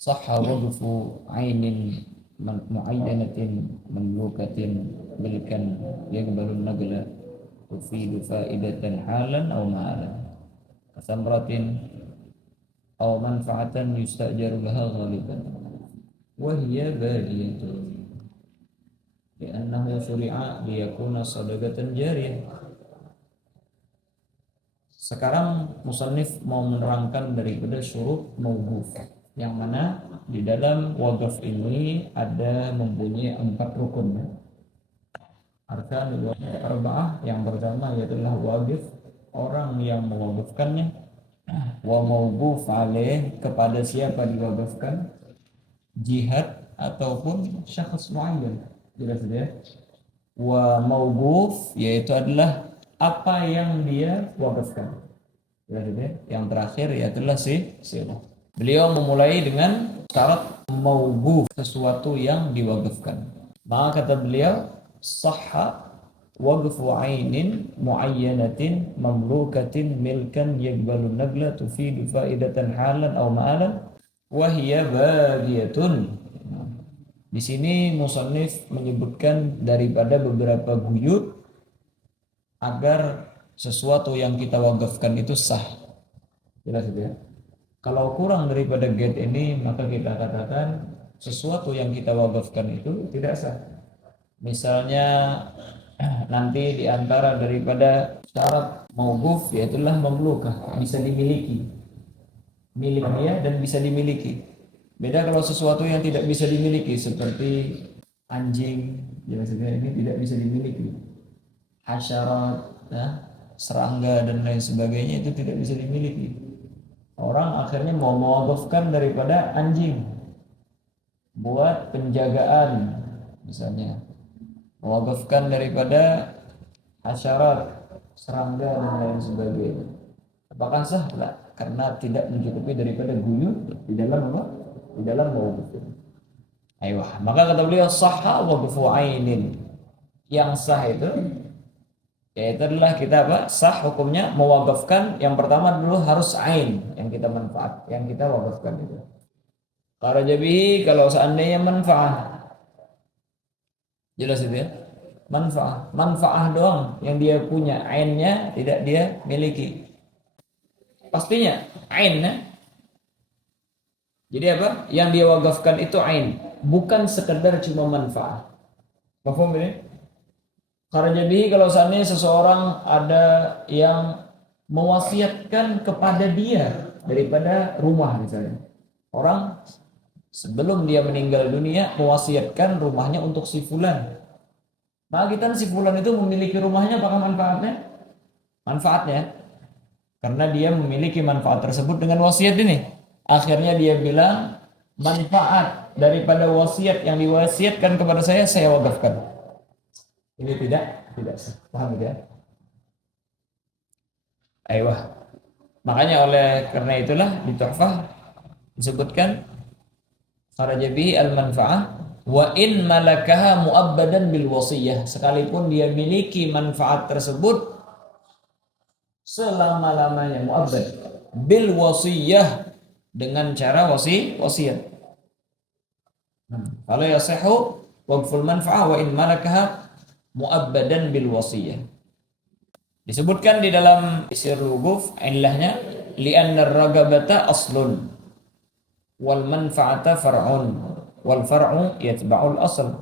sahha waqfu ainin muayyanatin mamlukatin milkan yaqbalun nagla tufidu faidatan halan aw ma'alan kasamratin aw manfaatan yustajaru laha ghaliban wa hiya badiyatun li'annahu syuri'a liyakuna sadaqatan jariyah. Sekarang musannif mau menerangkan daripada syurut mauquf, yang mana di dalam waqaf ini ada mempunyai 4 rukun. Arkanul arba'ah, yang pertama yaitu waqif, orang yang mewaqafkannya, wa mauquf alaih, kepada siapa diwaqafkan, jihad ataupun syakhs muayyan. Jelas ya. Wa mauquf yaitu adalah apa yang dia wakafkan. Yang terakhir yaitulah sirah. Beliau memulai dengan syarat mauquf, sesuatu yang diwakafkan. Maka kata beliau, sahha waqfu ainin muayyanatin mamlukatin milkan yaqbalu nagla tufidu faidatan halan aw ma'alan wa hiya bagiyatun. Di sini musannif menyebutkan daripada beberapa guyud agar sesuatu yang kita wakafkan itu sah. Jelas ya. Kalau kurang daripada gate ini, maka kita katakan sesuatu yang kita wakafkan itu tidak sah. Misalnya nanti diantara daripada syarat mauquf yaitulah mamlukah, bisa dimiliki, milik dia dan bisa dimiliki. Beda kalau sesuatu yang tidak bisa dimiliki seperti anjing, jelas ya, ini tidak bisa dimiliki. Hasyarat, ya, serangga dan lain sebagainya itu tidak bisa dimiliki. Orang akhirnya mau mewakafkan daripada anjing buat penjagaan, misalnya mewakafkan daripada hasyarat, serangga dan lain sebagainya. Apakah sah? Tidak, karena tidak mencukupi daripada guyud di dalam apa? Di dalam mawquf. Ayo, maka kata beliau sahha waqfu ainin. Yang sah itu yaitu adalah kita apa? Sah hukumnya mewakafkan, yang pertama dulu harus ain yang kita manfaat, yang kita wakafkan itu. Karajabihi, kalau seandainya manfaat. Jelas itu ya? Manfaat. Manfaat doang yang dia punya, ainnya tidak dia miliki. Pastinya ain ya? Jadi apa? Yang dia wakafkan itu ain, bukan sekedar cuma manfaat. Paham ini? Karena jadi kalau seandainya seseorang ada yang mewasiatkan kepada dia daripada rumah misalnya. Orang sebelum dia meninggal dunia mewasiatkan rumahnya untuk si fulan. Maka kita si fulan itu memiliki rumahnya, apakah manfaatnya? Manfaatnya. Karena dia memiliki manfaat tersebut dengan wasiat ini. Akhirnya dia bilang, manfaat daripada wasiat yang diwasiatkan kepada saya wakafkan. Ini tidak sah. Paham ya? Ayo. Makanya karena itulah di Tuhfah disebutkan kharaja bihi al-manfa'ah wa in malakaha mu'abbadan bil wasiyah, sekalipun dia miliki manfaat tersebut selama-lamanya, mu'abbad bil wasiyah, dengan cara wasiat. Kalau yasihu waqful manfa'ah wa in malakaha mu'abbadan bil wasiyah. Disebutkan di dalam isir luguf ilahnya li'anna ar-ragabata aslun wal manfa'ata far'un wal far'u yatba'ul asl.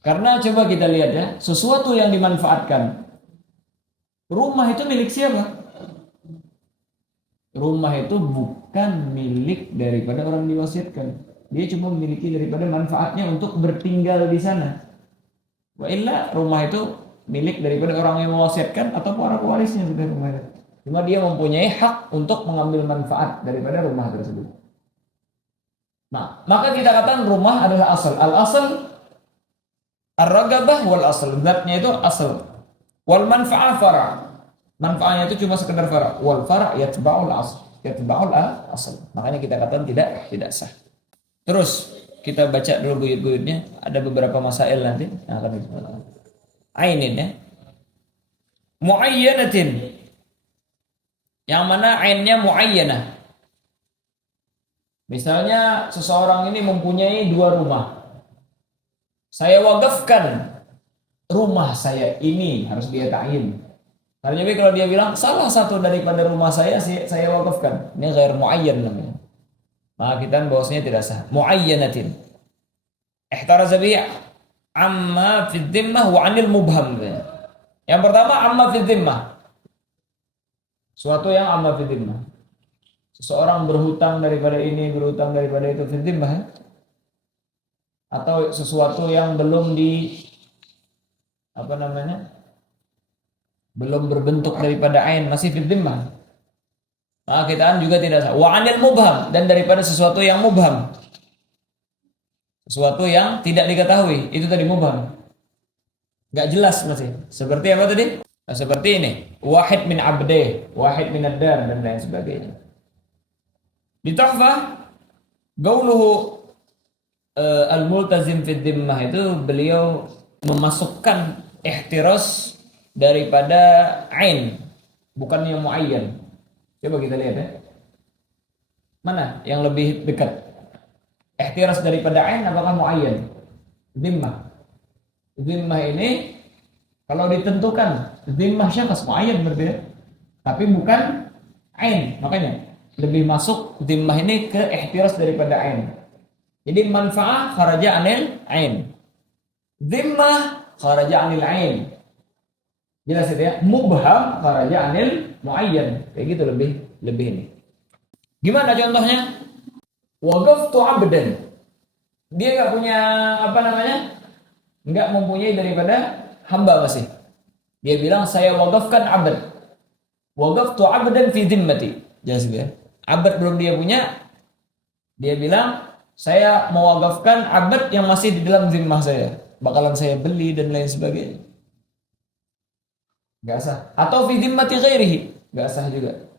Karena coba kita lihat ya, sesuatu yang dimanfaatkan, rumah itu milik siapa? Rumah itu bukan milik daripada orang diwasiatkan. Dia cuma memiliki daripada manfaatnya untuk bertinggal di sana. Wa illa rumah itu milik daripada orang yang mewasiatkan atau para pewarisnya sudah rumah itu. Cuma dia mempunyai hak untuk mengambil manfaat daripada rumah tersebut. Nah, maka kita katakan rumah adalah asal. Al-asal ar-ragabah wal asal. Zatnya itu asal. Wal manfa'ah fara'. Manfaatnya itu cuma sekedar fara'. Wal fara' yatba'ul asal. Yatba'ul asal. Makanya kita katakan tidak sah. Terus kita baca dulu buyut-buyutnya. Ada beberapa masail nanti yang akan kita bahas. Ainin ya. Muayyanatin. Yang mana ainnya muayyanah. Misalnya seseorang ini mempunyai 2 rumah. Saya wakafkan rumah saya ini, harus dia ta'yin. Tapi kalau dia bilang salah satu daripada rumah saya wakafkan, ini ghair muayyan namanya. Maka kita bahwasanya tidak sah. Muayyanatin. Ihtaraza bi' amma fi dhimmah wa 'anil mubham. Yang pertama amma fi dhimmah. Suatu yang amma fi dhimmah. Seseorang berhutang daripada ini, berhutang daripada itu fi dhimmah. Atau sesuatu yang belum belum berbentuk daripada ain, masih fi dhimmah. Nah, kita juga tidak sah. Wa 'anil mubham, dan daripada sesuatu yang mubham. Sesuatu yang tidak diketahui, itu tadi mubham. Enggak jelas masih. Seperti apa tadi? Nah, seperti ini. Wahid min abdeh, wahid min ad-dar, dan lain sebagainya. Di Tuhfah, gauluhu al-multazim fi dhimmah, itu beliau memasukkan ihtiras daripada ain, bukan yang muayyan. Coba kita lihat ya. Mana yang lebih dekat? Ihtiras daripada ain apakah muayyan? Dhimmah. Dhimmah ini kalau ditentukan dhimmah syakhs muayyan berarti ya. Tapi bukan ain. Makanya lebih masuk dhimmah ini ke ihtiras daripada ain. Jadi manfaah kharaja anil ain. Dhimmah kharaja anil ain. Jelas itu ya. Mubham kharaja anil muayyan. Kayak gitu lebih ini. Gimana contohnya? Waqaftu 'abdan. Dia enggak punya enggak mempunyai daripada hamba masih. Dia bilang saya waqafkan 'abd. Waqaftu 'abdan fi dhimmati. Jelas itu ya. Abd belum dia punya. Dia bilang saya mewaqafkan abd yang masih di dalam zimmah saya. Bakalan saya beli dan lain sebagainya. Enggak sah. Atau fi dhimmati ghairihi, enggak sah juga.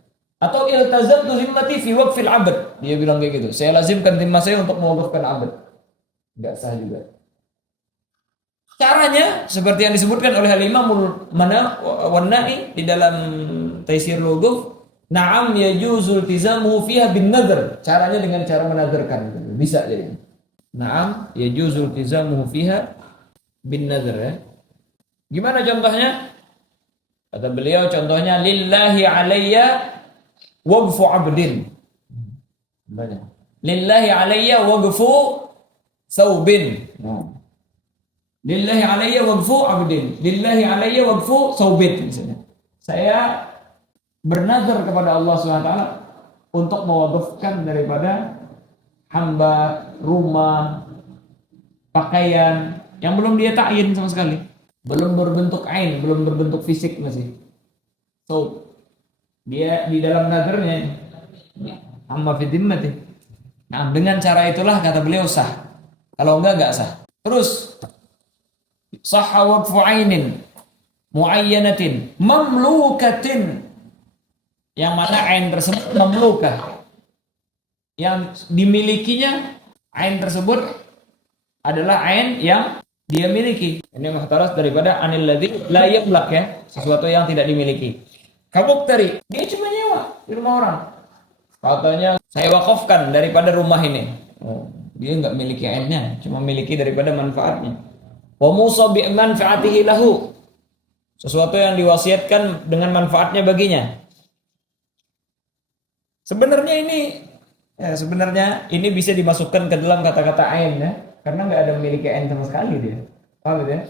Atau iltazamtu zimmati fi waqfil 'abd. Dia bilang kayak gitu. Saya lazimkan zimmah saya untuk mewaqafkan 'abd. Enggak sah juga. Caranya seperti yang disebutkan oleh Al-Imam Wan-Na'i di dalam Taisir Lughah, na'am yajuzul tizamu fiha bin nadhr. Caranya dengan cara menazarkan. Bisa jadi. Na'am yajuzul tizamu fiha bin nadhr ya. Gimana contohnya? Kata beliau contohnya lillahi alayya waqfu 'abdin. Banyak. Lillahi alayya waqfu saubin. Lillahi alayya waqfu 'abdin. Lillahi alayya waqfu saubin misalnya. Saya bernazar kepada Allah SWT untuk mewaqafkan daripada hamba, rumah, pakaian yang belum dia ta'yin sama sekali. Belum berbentuk ain, belum berbentuk fisik masih. So, dia di dalam nazarnya hamba fi dhimmati. Nah, dengan cara itulah kata beliau sah. Kalau enggak sah. Terus sahha waqfu ainin muayyanatin mamlukatin, yang mana ain tersebut mamlukah, yang dimilikinya ain tersebut adalah ain yang dia miliki. Ini muhtaras daripada anil ladzi la yamlak ya, sesuatu yang tidak dimiliki. Kabuktari, dia cuma nyewa di rumah orang. Katanya saya wakafkan daripada rumah ini. Oh, dia enggak miliki ainnya, cuma miliki daripada manfaatnya. Wa musa bi manfaatihi lahu, sesuatu yang diwasiatkan dengan manfaatnya baginya. Sebenarnya ini bisa dimasukkan ke dalam kata-kata ain ya, karena nggak ada memiliki ain sama sekali dia. Paham ya?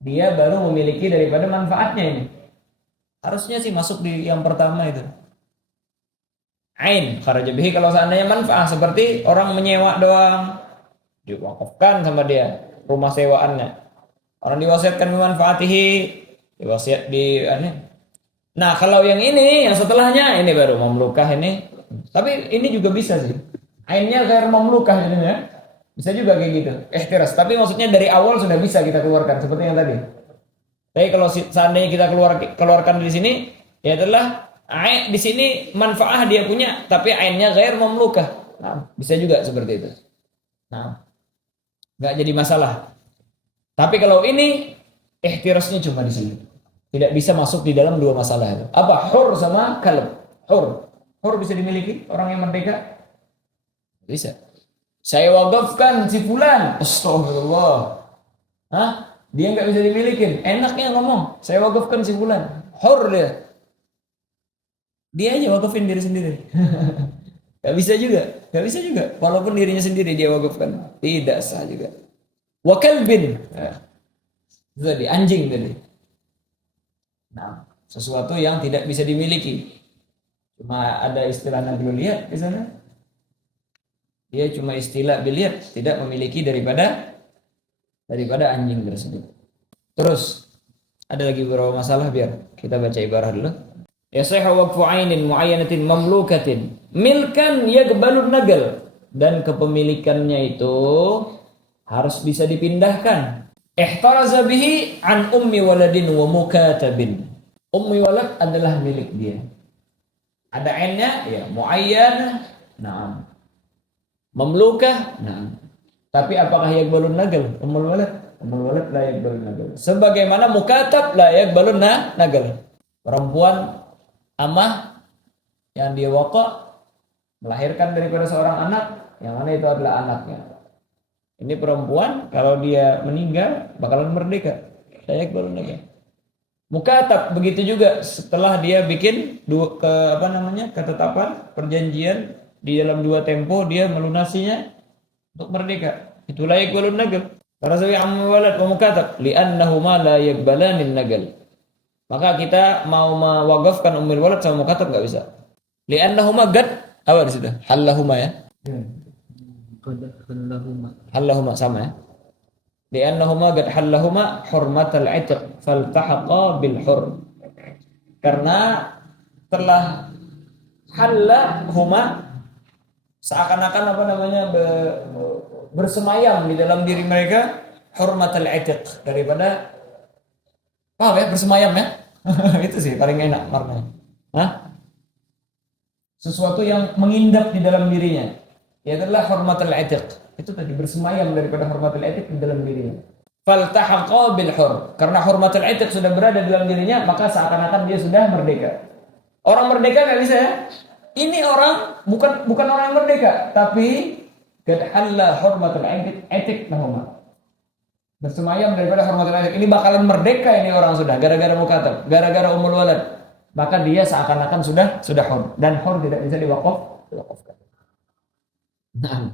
Dia baru memiliki daripada manfaatnya ini. Harusnya sih masuk di yang pertama itu. Ain kharaja bihi kalau seandainya manfaat, seperti orang menyewa doang, diwakafkan sama dia rumah sewaannya. Orang diwasiatkan bimanfaatihi, diwasiat di Nah, kalau yang ini, yang setelahnya ini baru mamlukah ini. Tapi ini juga bisa sih. Ainnya ghair mamlukah jadinya. Bisa juga kayak gitu. Ihtiras. Tapi maksudnya dari awal sudah bisa kita keluarkan seperti yang tadi. Tapi kalau seandainya kita keluarkan di sini, ya adalah di sini manfaat dia punya, tapi ainnya ghair mamlukah. Nah, bisa juga seperti itu. Nah, nggak jadi masalah. Tapi kalau ini ihtirasnya cuma di sini. Tidak bisa masuk di dalam dua masalah itu. Apa? Hur sama kalb. Hur bisa dimiliki orang yang merdeka? Bisa. Saya wakafkan si fulan. Astagfirullah. Hah? Dia nggak bisa dimilikin. Enaknya ngomong, saya wakafkan si fulan. Hor dia. Dia aja wakafin diri sendiri. Gak bisa juga. Gak bisa juga. Walaupun dirinya sendiri dia wakafkan. Tidak sah juga. Wakalbin. Tadi anjing tadi. Nah, sesuatu yang tidak bisa dimiliki. Cuma ada istilah nabi lihat di sana. Dia cuma istilah biliat, tidak memiliki daripada anjing tersebut. Terus ada lagi beberapa masalah, biar kita baca ibarah dulu. Yasihhu waqfu 'ainin mu'ayyanatin mamlukatin milkan yaqbalun nagal, dan kepemilikannya itu harus bisa dipindahkan. Ihtaraza bihi an ummi waladin wa mukatabin. Ummi walad adalah milik dia. Ada ainnya ya, muayyan, na'am. Mamlukah, na'am. Tapi apakah yaqbalun nagal? Ummul walad la yaqbalun nagal. Sebagaimana mukatab la yaqbalun nagal. Perempuan amah yang dia waqa melahirkan daripada seorang anak, yang mana itu adalah anaknya. Ini perempuan kalau dia meninggal bakalan merdeka. La yaqbalun nagal. Mukatab begitu juga, setelah dia bikin ketetapan perjanjian di dalam 2 tempo dia melunasinya untuk merdeka. Itu la yaqbalun nagal. Para sawi ammu walad wa mukatab li'annahuma la yaqbalanin nagal. Maka kita mau mewakafkan ummul walad sama mukatab enggak bisa. Li'annahuma gad apa di situ? Hallahuma ya. Hallahuma sama ya. Li'annahuma qad hallahuma hurmatal 'itq faltahaqa bil hur. Karena telah hallahuma, seakan-akan bersemayam di dalam diri mereka hurmatal 'itq, daripada paham ya, bersemayam ya. Itu sih paling enak maknanya. Hah? Sesuatu yang mengindak di dalam dirinya. Itu adalah hurmatul 'itq. Itu tadi bersemayam daripada hurmatul 'itq di dalam dirinya. Faltahaqa bil hur. Karena hurmatul 'itq sudah berada di dalam dirinya, maka seakan-akan dia sudah merdeka. Orang merdeka enggak bisa ya. Ini orang bukan orang yang merdeka, tapi qad halla hurmatul 'itq lahum. Bersemayam daripada hurmatul 'itq. Ini bakalan merdeka ini orang sudah gara-gara mukatab, gara-gara ummul walad. Maka dia seakan-akan sudah hur, dan hur tidak bisa diwakafkan. Nah,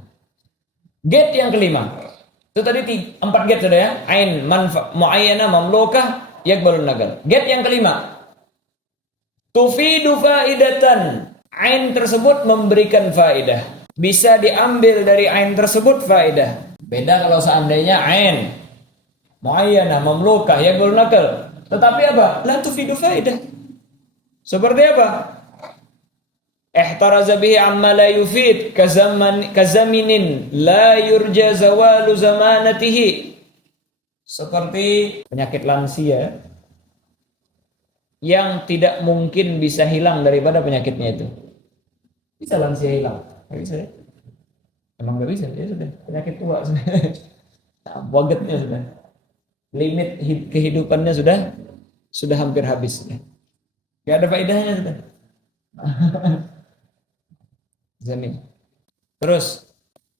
gate yang kelima. Itu tadi 4 gate sudah ya. Ain, muayyana, mamlukah, yaqbalun nagal. Gate yang kelima. Tufidu faidatan. Ain tersebut memberikan faidah. Bisa diambil dari ain tersebut faidah. Beda kalau seandainya ain muayyana, mamlukah, yaqbalun nagal. Tetapi apa? La tufidu faidah. Seperti apa? Ihtaraza bihi amma la yufid kazaminin la yurja zawalu zamanatihi. Seperti penyakit lansia yang tidak mungkin bisa hilang daripada penyakitnya itu. Bisa lansia hilang? Nggak bisa ya? Emang nggak bisa, ya sudah penyakit tua sudah. Wagetnya sudah. Limit kehidupannya sudah hampir habis. Nggak ada faedahnya sudah. Zani. Terus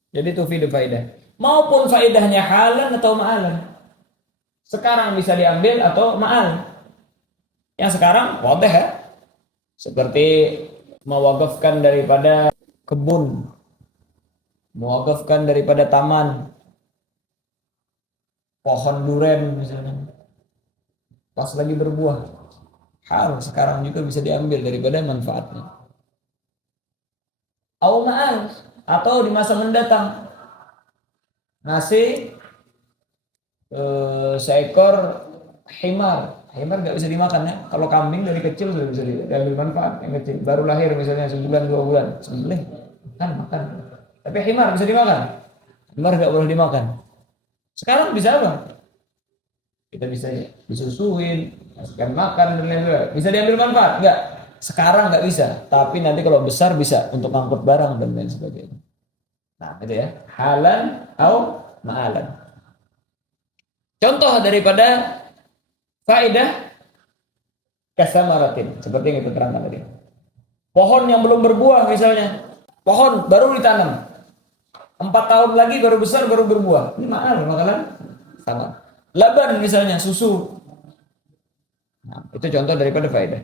jadi tufidu faidah, maupun faidahnya halan atau ma'alan. Sekarang bisa diambil atau ma'al. Yang sekarang wadah ya. Seperti mewakafkan daripada kebun, mewakafkan daripada taman, pohon duren misalnya, pas lagi berbuah. Hal sekarang juga bisa diambil daripada manfaatnya. Ma'al, atau di masa mendatang ngasih seekor himar nggak bisa dimakan ya. Kalau kambing dari kecil sudah bisa diambil manfaat, yang kecil baru lahir misalnya sebulan 2 bulan sembelih makan. Tapi himar bisa dimakan. Himar nggak boleh dimakan. Sekarang bisa apa? Kita bisa disusuin, kasihkan makan dan lain-lain. Bisa diambil manfaat? Enggak. Sekarang nggak bisa, tapi nanti kalau besar bisa untuk ngangkut barang dan lain sebagainya. Nah, itu ya. Halan atau ma'alan. Contoh daripada faedah kasamaratin, seperti yang kita terangkan tadi. Pohon yang belum berbuah misalnya, pohon baru ditanam. 4 tahun lagi baru besar, baru berbuah. Ini mahal makanan sama. Laban misalnya, susu. Nah, itu contoh daripada faedah.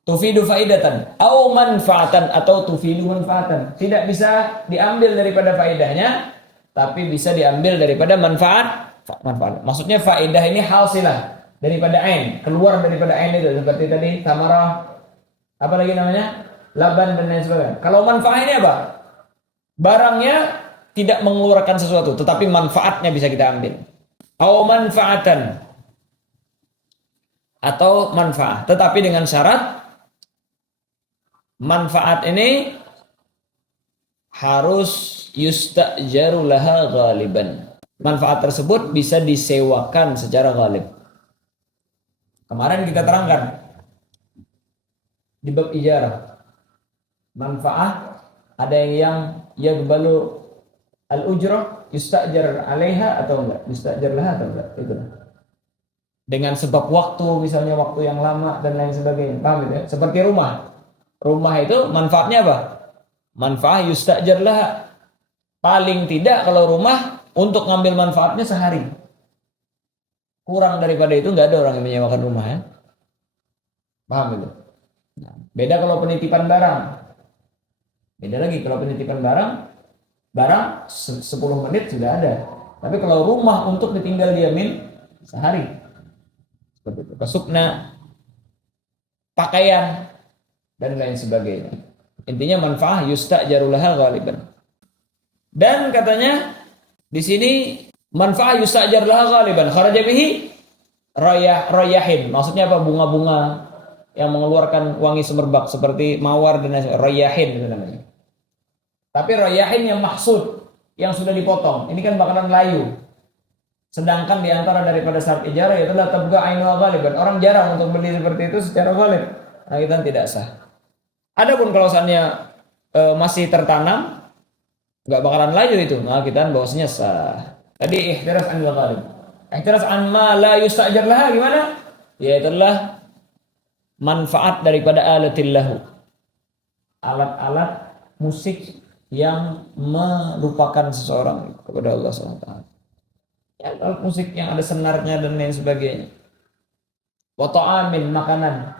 Tufidu faidatan au manfaatan atau tufidu manfaatan. Tidak bisa diambil daripada faedahnya, tapi bisa diambil daripada manfaat. Maksudnya faedah ini hasilah daripada ain, keluar daripada ain itu seperti tadi samarah, apa lagi namanya? Laban dan lain sebagainya. Kalau manfaat ini apa? Barangnya tidak mengeluarkan sesuatu, tetapi manfaatnya bisa kita ambil. Au manfaatan atau manfaat, tetapi dengan syarat manfaat ini harus yustajaru laha ghaliban. Manfaat tersebut bisa disewakan secara ghalib. Kemarin kita terangkan di bab ijarah. Manfaat ada yang yaqbalu al-ujrah yustajar 'alaiha atau enggak? Yustajar laha atau enggak? Itu. Dengan sebab waktu, misalnya waktu yang lama dan lain sebagainya. Paham ya? Seperti rumah. Rumah itu manfaatnya apa? Manfaat yustajar laha. Paling tidak kalau rumah untuk ngambil manfaatnya sehari. Kurang daripada itu nggak ada orang yang menyewakan rumah ya. Paham itu? Nah, beda kalau penitipan barang. Beda lagi kalau penitipan barang 10 menit sudah ada. Tapi kalau rumah untuk ditinggal diamin sehari. Seperti itu. Kesukna, pakaian dan lain sebagainya. Intinya manfaat yustajaru laha ghaliban. Dan katanya di sini manfaat yustajar laha ghaliban kharaja bihi rayahin. Maksudnya apa? Bunga-bunga yang mengeluarkan wangi semerbak seperti mawar dan rayahin itu namanya. Tapi rayahin yang maksud yang sudah dipotong. Ini kan makanan layu. Sedangkan di antara daripada syarat ijarah itu adalah tabga ainuha ghaliban. Orang jarang untuk beli seperti itu secara ghalib. Nah, itu tidak sah. Adapun kalau misalnya masih tertanam, nggak bakalan layu itu, nah kita bahwasanya sah. Tadi ihtiras anil ghalib. Ihtiras an ma la yustajar laha gimana? Ya itulah manfaat daripada alatillahu. Alat-alat musik yang merupakan seseorang kepada Allah SWT. Ya, alat musik yang ada senarnya dan lain sebagainya. Wa ta'amin, makanan.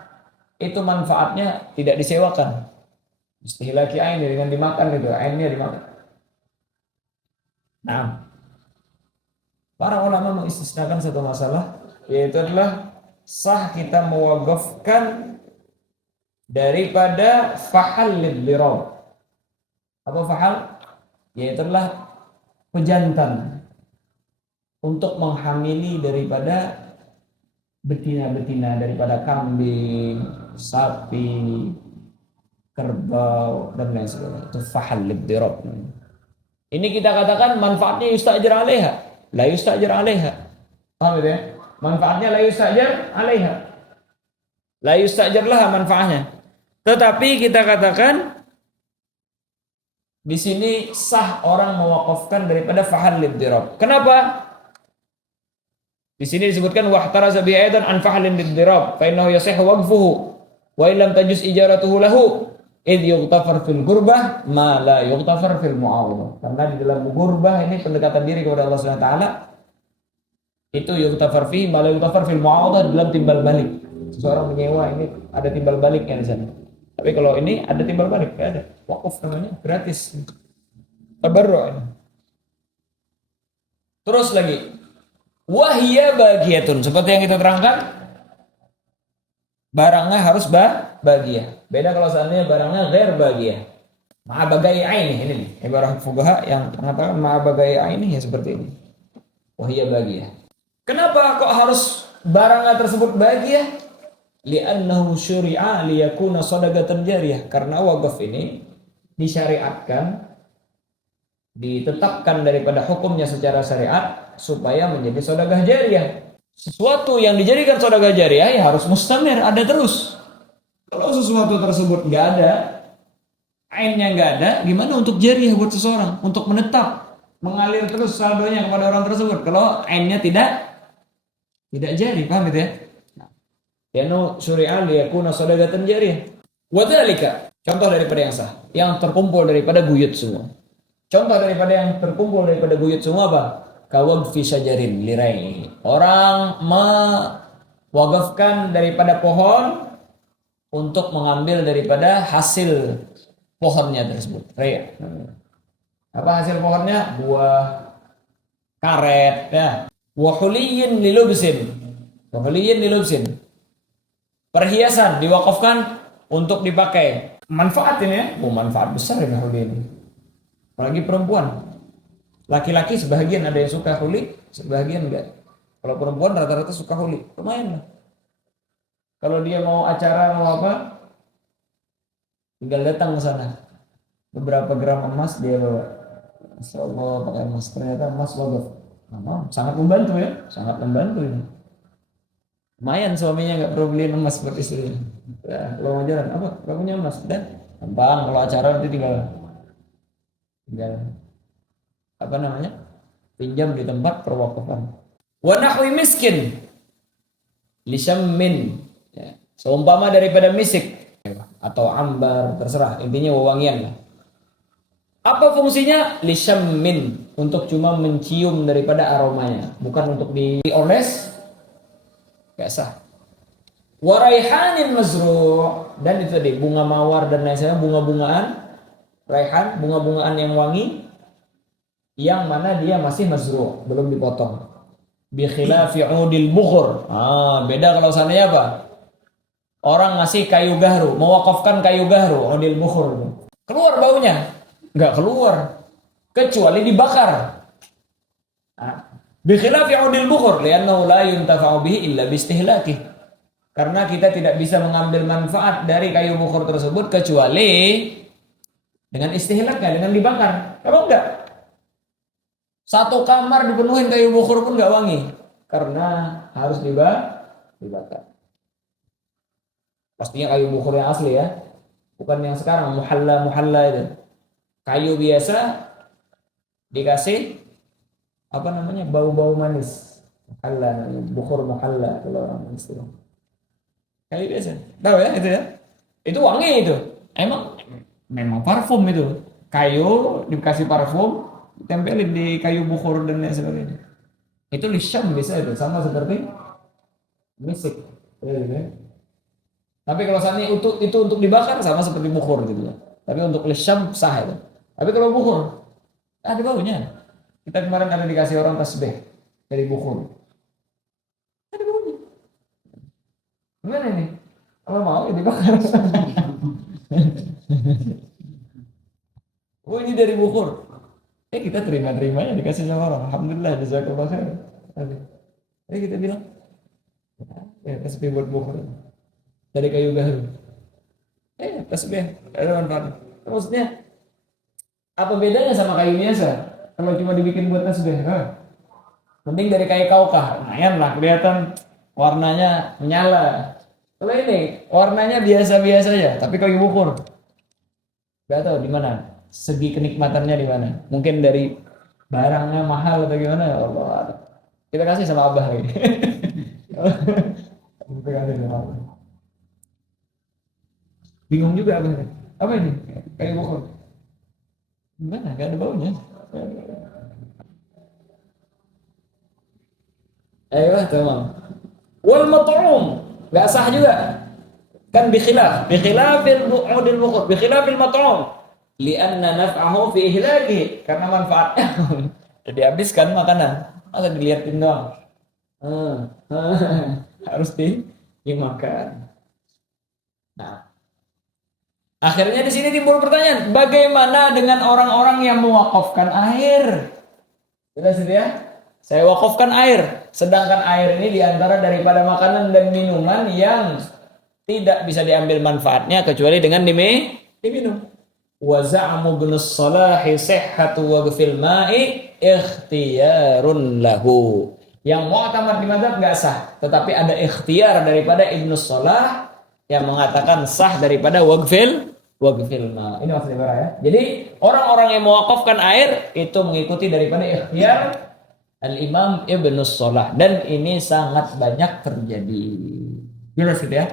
Itu manfaatnya tidak disewakan. Istihlaki ain dengan dimakan gitu, ainnya dimakan. Nah, para ulama mengistisnakan satu masalah, yaitu adalah sah kita mewaqafkan daripada fahal liddirab. Apa fahal? Yaitu adalah pejantan untuk menghamili daripada betina-betina, daripada kambing, sapi, kerbau dan lain sebagainya. Itu fahal liddirab. Ini kita katakan manfaatnya yustajar 'alaiha, la yustajar 'alaiha. Paham ya? Manfaatnya la yustajar 'alaiha. La yustajar laha manfaatnya. Tetapi kita katakan di sini sah orang mewakafkan daripada fahal liddirab. Kenapa? Di sini disebutkan wahtaraza bi aidan an fahalin liddirab fa innahu yasihhu waqfuhu wa illam tajuz ijaratuhu lahu id yughtafar fil gurbah ma la yughtafar fil mu'awadah. Karena di dalam gurbah ini pendekatan diri kepada Allah Subhanahu wa taala itu yughtafar fi ma la yughtafar fil mu'awadah, dalam timbal balik. Seseorang menyewa ini ada timbal baliknya di sana. Tapi kalau ini ada timbal balik, enggak ada. Wakaf namanya, gratis. Tabarru' ini. Terus lagi wahiyya bagiyatun, seperti yang kita terangkan, barangnya harus bagiyah. Beda kalau seandainya barangnya ghair bagiyah. Ma'abagai aini ini nih. Ibarat fuqaha yang mengatakan ma'abagai aini ya seperti ini. Wahiyya bagiyah. Kenapa kok harus barangnya tersebut bagiyah? Li'annahu syuri'a liyakuna shadaqatan jariyah. Karena wakaf ini disyariatkan, ditetapkan daripada hukumnya secara syariat supaya menjadi sedekah jariyah. Sesuatu yang dijadikan sedekah jariyah ya harus mustamir, ada terus. Kalau sesuatu tersebut nggak ada, ainnya nggak ada, gimana untuk jariyah buat seseorang? Untuk menetap, mengalir terus saldonya kepada orang tersebut. Kalau ainnya tidak jari, paham itu ya? Yanu syuri'an liyakuna shadaqatan jariyah. Wa dzalika, contoh daripada yang sah, yang terkumpul daripada buyut semua. Contoh daripada yang terkumpul daripada buyut semua apa? Kawag fi syajarin lirai. Orang mewakafkan daripada pohon untuk mengambil daripada hasil pohonnya tersebut. Rai. Apa hasil pohonnya? Buah, karet, ya. Wahuliyin lilubsin. Wahuliyin lilubsin. Perhiasan diwakafkan untuk dipakai. Manfaat ini ya. Manfaat besar ini huli ini. Apalagi perempuan. Laki-laki sebagian ada yang suka huli, sebagian enggak. Kalau perempuan rata-rata suka huli. Lumayan lah. Kalau dia mau acara mau apa, tinggal datang ke sana. Beberapa gram emas dia bawa. Masya Allah pakai emas. Ternyata emas wakaf. Sangat membantu ya. Sangat membantu ini. Lumayan suaminya nggak perlu beliin emas seperti istrinya. Ya, kalau mau jalan, apa? Gak punya emas. Dan gampang kalau acara nanti tinggal apa namanya, pinjam di tempat perwakafan. Wa nahwi miskin lisyammin, ya. Seumpama daripada misik atau ambar, terserah, intinya wewangian lah. Apa fungsinya? Lisyammin, untuk cuma mencium daripada aromanya, bukan untuk dioles, gak sah. Wa raihanin mazru', dan itu tadi bunga mawar dan lain sebagainya, bunga-bungaan raihan, bunga-bungaan yang wangi, yang mana dia masih mazru', belum dipotong. Bi khilafi 'udil bukhur. Beda kalau seandainya apa? Orang ngasih kayu gahru, mewakafkan kayu gahru, 'udil bukhur. Keluar baunya? Enggak keluar. Kecuali dibakar. Bi khilafi 'udil bukhur, li'annahu la yuntafa'u bihi illa bi istihlakih. Karena kita tidak bisa mengambil manfaat dari kayu bukhur tersebut kecuali dengan istihlaknya, dengan dibakar. Kalau enggak, satu kamar dipenuhin kayu bukhur pun enggak wangi, karena harus dibakar. Pastinya kayu bukhur yang asli ya, bukan yang sekarang muhalla itu. Kayu biasa dikasih apa namanya, bau-bau manis, muhalla, bukhur muhalla kalau orang istilah. Kayu biasa, tahu ya itu ya? Itu wangi itu. Memang parfum itu. Kayu dikasih parfum, ditempelin di kayu bukhur dan lain sebagainya. Itu lisyam bisa itu, sama seperti misik. Tapi kalau seandainya itu untuk dibakar, sama seperti bukhur gitu ya. Tapi untuk lisyam sah itu. Tapi kalau bukhur, ada baunya. Kita kemarin ada dikasih orang tasbih dari bukhur. Ada baunya. Gimana ini? Kalau mau ya dibakar. Oh ini dari bukhur. Kita terima-terimanya dikasih sama orang. Alhamdulillah, jazakallahu khair. Kita bilang, ya tasbih buat bukhur. Dari kayu gahru. Tasbih ada manfaat. Maksudnya apa bedanya sama kayu biasa? Kalau cuma dibikin buat tasbih, mending dari kayu kaukah. Lumayan lah, kelihatan warnanya menyala. Kalau ini warnanya biasa-biasa aja, tapi kayu bukhur. Gak tahu di mana segi kenikmatannya, di mana. Mungkin dari barangnya mahal atau gimana, ya Allah. Kita kasih sama Abah lagi. Kita kasih sama Abah. Bingung juga Abah. Apa ini? Kayu bukhur. Gimana? Gak ada baunya. Ayo, tamam. Wal mat'um, gak sah juga. Kan bikhilafil bu'udil bukhur, bikhilafil mat'um. Lianna naf'ahu fi ihlaki, karena manfaatnya udah dihabiskan makanan, masa dilihatin doang. Harus dimakan. Nah, akhirnya di sini timbul pertanyaan, bagaimana dengan orang-orang yang mewakafkan air? Sudah ya? Saya wakafkan air, sedangkan air ini diantara daripada makanan dan minuman yang tidak bisa diambil manfaatnya kecuali dengan diminum. Wa za'mu bin as-salahi sihhatu wa fil ma'i ikhtiyarun lahu. Yang mu'tamad di mazhab enggak sah, tetapi ada ikhtiar daripada Ibnu Shalah yang mengatakan sah daripada waqfil ma. Ini maksudnya bara ya. Jadi orang-orang yang mewakafkan air itu mengikuti daripada ikhtiar Al-Imam Ibnu Shalah, dan ini sangat banyak terjadi. Jelas gitu ya?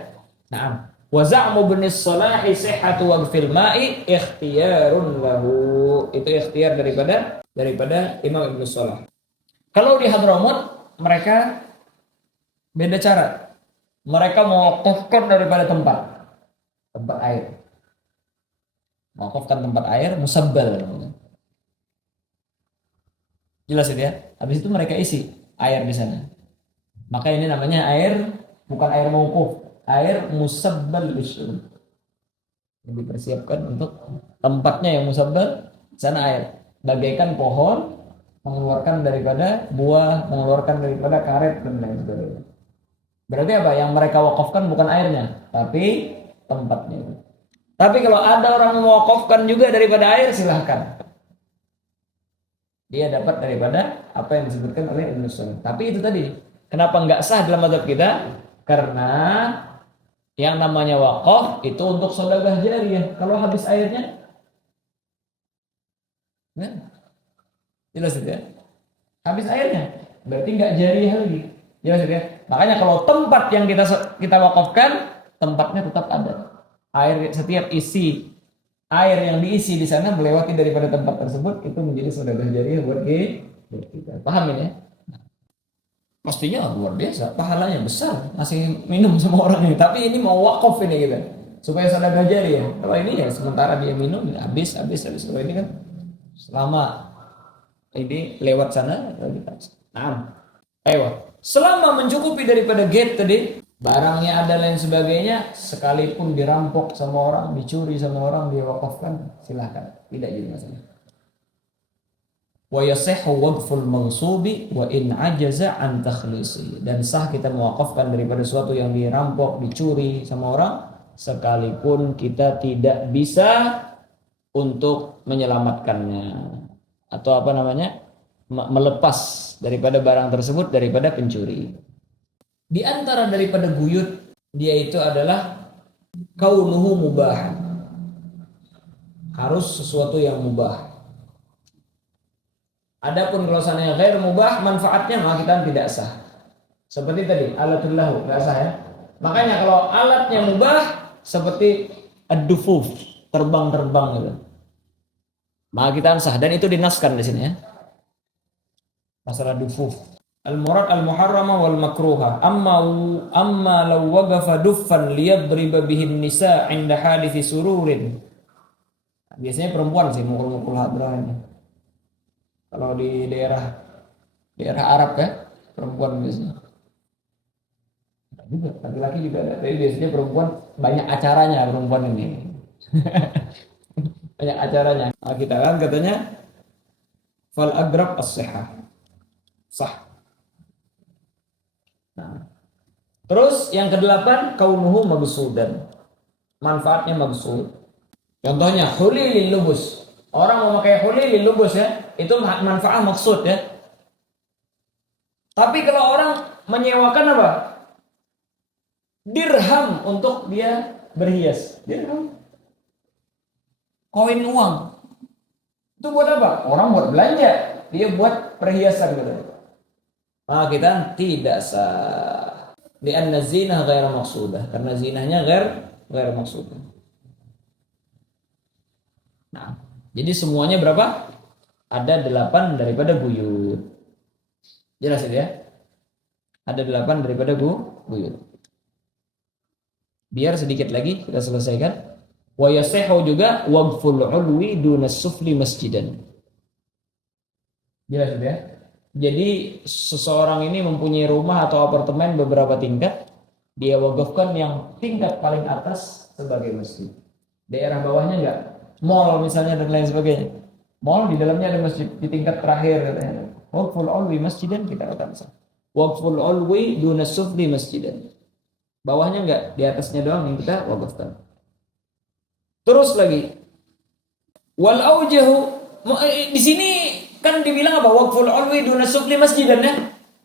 Nah, Wa za'mu ibnis salahi sihhatu wa fil ma'i ikhtiyarun lahu. Itu ikhtiar daripada Imam Ibnu Salah. Kalau di Hadramut mereka beda cara. Mereka mewakafkan daripada tempat air. Mewakafkan tempat air musabbal. Jelas itu ya. Habis itu mereka isi air di sana. Maka ini namanya air bukan air mauquf, air musabbal lisyurb. Dipersiapkan untuk tempatnya yang musabbal, sana air. Bagaikan pohon mengeluarkan daripada buah, mengeluarkan daripada karet dan lain sebagainya. Berarti apa? Yang mereka wakafkan bukan airnya, tapi tempatnya. Tapi kalau ada orang mewakafkan juga daripada air, silahkan. Dia dapat daripada apa yang disebutkan oleh Ibnu Salah. Tapi itu tadi, kenapa nggak sah dalam mazhab kita? Karena yang namanya wakaf itu untuk sedekah jariyah. Kalau habis airnya, jelas ya. Habis airnya, berarti nggak jariyah lagi. Jelas ya. Makanya kalau tempat yang kita wakafkan, tempatnya tetap ada. Air setiap isi air yang diisi di sana melewati daripada tempat tersebut itu menjadi sedekah jariyah buat kita. Paham ini ya? Pastinya luar biasa, pahalanya besar, masih minum sama orang ini. Tapi ini mau wakaf ini gitu, supaya sedekah jariyah. Kalau ini ya sementara dia minum habis. Kalau ini kan selama ini lewat sana kita. Nah, ayo. Selama mencukupi daripada gate tadi, barangnya ada lain sebagainya, sekalipun dirampok sama orang, dicuri sama orang, dia wakafkan, silahkan, tidak jadi masalah. Wa yasihhu waqful maghsubi wa in ajaza an takhlisi. Dan sah kita mewakafkan daripada sesuatu yang dirampok, dicuri sama orang, sekalipun kita tidak bisa untuk menyelamatkannya atau apa namanya? Melepas daripada barang tersebut daripada pencuri. Di antara daripada guyud dia itu adalah kaunuhu mubah. Harus sesuatu yang mubah. Adapun kalau seandainya ghair mubah, manfaatnya maka kita tidak sah. Seperti tadi alatul lahu, enggak sah ya. Makanya kalau alatnya mubah seperti ad-dufuf, terbang gitu. Maka kita sah dan itu dinaskan di sini ya. Masalah dufuf. Al-murad al-muharrama wal makruha. Amma law waqafa duffan liyadriba bihi an-nisa 'inda hadithi sururin. Biasanya perempuan sih mukul-mukul hadrah ini. Kalau di daerah Arab ya, perempuan biasanya. Juga laki-laki juga ada. Tapi biasanya perempuan banyak acaranya perempuan ini. Banyak acaranya. Nah, kita kan katanya fal agrab as-sihah. Sah. Nah. Terus yang kedelapan kaunuhu maghsudan. Manfaatnya maghsud. Contohnya hulilil lubus. Orang mau pakai hulilil lubus ya, itu manfaat maksud ya. Tapi kalau orang menyewakan apa? Dirham untuk dia berhias. Dirham. Koin uang. Itu buat apa? Orang buat belanja. Dia buat perhiasan gitu. Maka kita tidak sah. Lianna zinah ghair maqsudah. Karena zinahnya ghair maqsudah. Nah, jadi semuanya berapa? Ada 8 daripada buyut. Jelas ya? Ada 8 daripada buyut. Biar sedikit lagi kita selesaikan. Wa yasihu juga waqful ulwi dunas sufli masjidan. Jelas ya? Jadi seseorang ini mempunyai rumah atau apartemen beberapa tingkat, dia wakafkan yang tingkat paling atas sebagai masjid. Daerah bawahnya enggak? Mall misalnya dan lain sebagainya. Mall di dalamnya ada masjid di tingkat terakhir katanya. Waqful ulwi masjidan kita katakan. Waqful ulwi dunas sufli masjidan. Bawahnya enggak, di atasnya doang yang kita wakafkan. Terus lagi. Wal aujahu di sini kan dibilang apa? Waqful ulwi dunas sufli masjidan ya.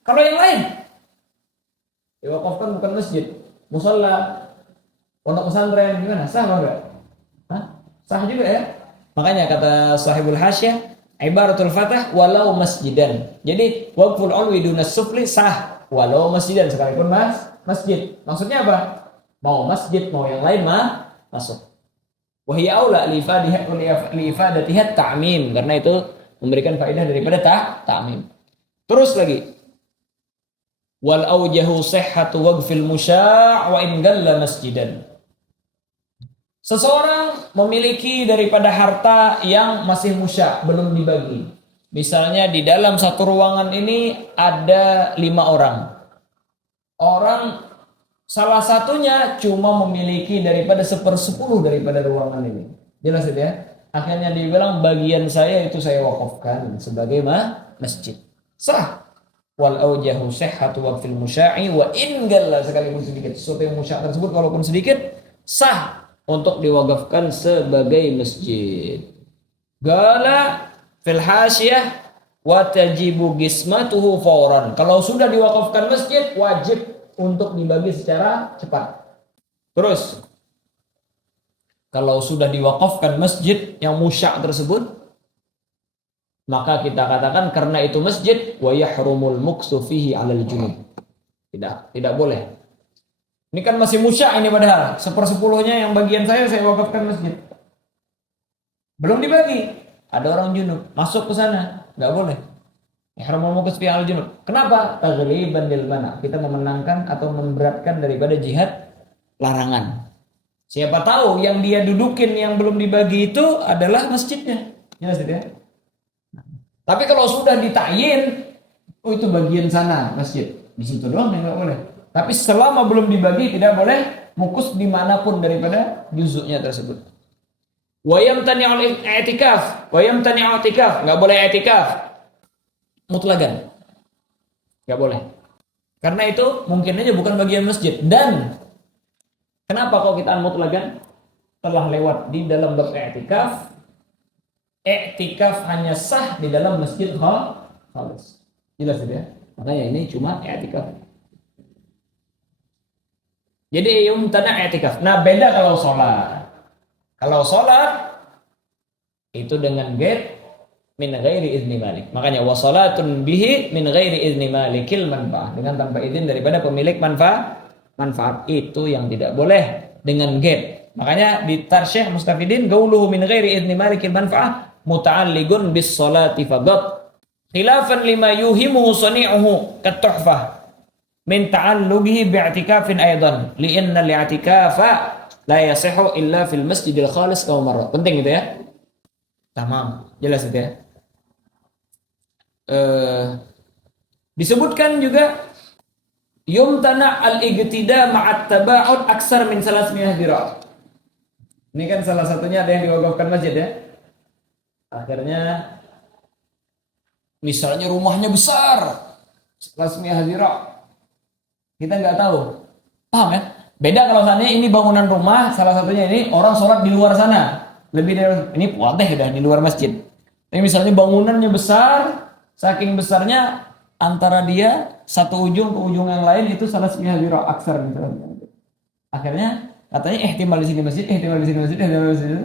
Kalau yang lain diwakafkan bukan masjid, musalla, pondok pesantren gimana? Sah enggak? Hah? Sah juga ya. Makanya kata Sahibul Hasyah, ibaratul fatah walau masjidan. Jadi waqful ulwi dunas sufli sah walau masjidan sekalipun masjid. Maksudnya apa? Mau masjid, mau yang lain masuk. Wahya aula li ifadatiha ta'mim, karena itu memberikan faedah daripada ta'mim. Terus lagi, wal aujahu sihhatu waqfil musya' wa in galla masjidan. Seseorang memiliki daripada harta yang masih musya', belum dibagi. Misalnya di dalam satu ruangan ini ada 5 orang. Salah satunya cuma memiliki daripada 1/10 daripada ruangan ini. Jelas ya? Akhirnya dibilang bagian saya itu saya wakafkan sebagai masjid. Sah. Wal aujahu sihhatu waqfil musya'i wa in galla, sekalipun sedikit. Sesuatu yang musya' tersebut walaupun sedikit sah untuk diwakafkan sebagai masjid. Gala fil hasyah wa tajibu qismatuhu fawran. Kalau sudah diwakafkan masjid wajib untuk dibagi secara cepat. Terus kalau sudah diwakafkan masjid yang musya' tersebut, maka kita katakan karena itu masjid wa yahrumul muksu fihi 'alal junub. Tidak boleh. Ini kan masih musya' ini, padahal 1/10-nya yang bagian saya wakafkan masjid. Belum dibagi. Ada orang junub masuk ke sana, enggak boleh. Ihramul muqis fi al-junub. Kenapa? Taghliban lil mana. Kita memenangkan atau memberatkan daripada jihad larangan. Siapa tahu yang dia dudukin yang belum dibagi itu adalah masjidnya. Jelas ya? Tapi kalau sudah ditakyin, oh itu bagian sana masjid. Di situ doang yang enggak boleh. Tapi selama belum dibagi tidak boleh mukus dimanapun daripada juzuknya tersebut. Wa yamtani'ul i'tikaf. Enggak boleh i'tikaf mutlagan, nggak boleh, karena itu mungkin aja bukan bagian masjid. Dan kenapa kok kita mutlagan? Telah lewat di dalam bab i'tikaf. I'tikaf hanya sah di dalam masjid khalis. Jelas ya? Makanya ini cuma i'tikaf. Jadi yumtana i'tikaf. Nah beda kalau sholat. Kalau sholat itu dengan gate min ghairi izni malik. Makanya wasalatun bihi min ghairi izni malikil manfaah, dengan tanpa izin daripada pemilik manfaat itu yang tidak boleh dengan gate. Makanya di Tarsyih Mustafidin gauluhu min ghairi izni malikil manfaah muta'alliqun bis salati faqat khilafan lima yuhimu sani'uhu katuhfah min ta'alluqihi bi'tikafin aidan li'anna li'tikafa la yasihu illa fil masjidil khalis kama marra. Penting gitu ya. Tamam, jelas itu ya. Disebutkan juga yumtana al-igtida ma'at taba'ud aksar min 300 dira'. Ini kan salah satunya ada yang diwakafkan masjid ya. Akhirnya misalnya rumahnya besar 300 dira'. Kita nggak tahu. Paham ya? Beda kalau seandainya ini bangunan rumah, salah satunya ini orang sholat di luar sana. Lebih dari ini wadih dah di luar masjid. Tapi misalnya bangunannya besar, saking besarnya antara dia satu ujung ke ujung yang lain itu 300 dira' aksar misalnya. Akhirnya katanya ihtimal di sini masjid, ihtimal di sini masjid, ihtimal di sini.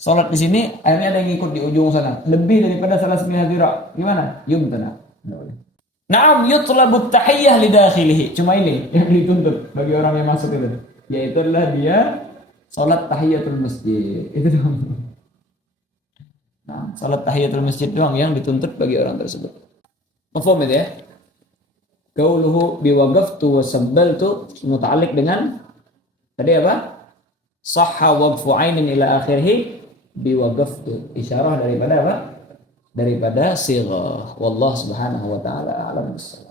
Salat di sini, akhirnya ada yang ngikut di ujung sana. Lebih daripada 300 dira'. Gimana? Yumtana. Na'am yutlabu tahiyyah li dakhilihi. Cuma ini yang dituntut bagi orang yang masuk itu, yaitu adalah dia salat tahiyatul masjid. Itu doang. Nah, salat tahiyatul masjid doang yang dituntut bagi orang tersebut. Mafhum itu ya? Qauluhu biwaqaftu wa sabbaltu muta'alliq dengan tadi apa? Sahha waqfu 'ainin ila akhirih biwaqaftu. Isyarah daripada apa? Daripada sighah. Wallahu subhanahu wa ta'ala a'lam bissawab.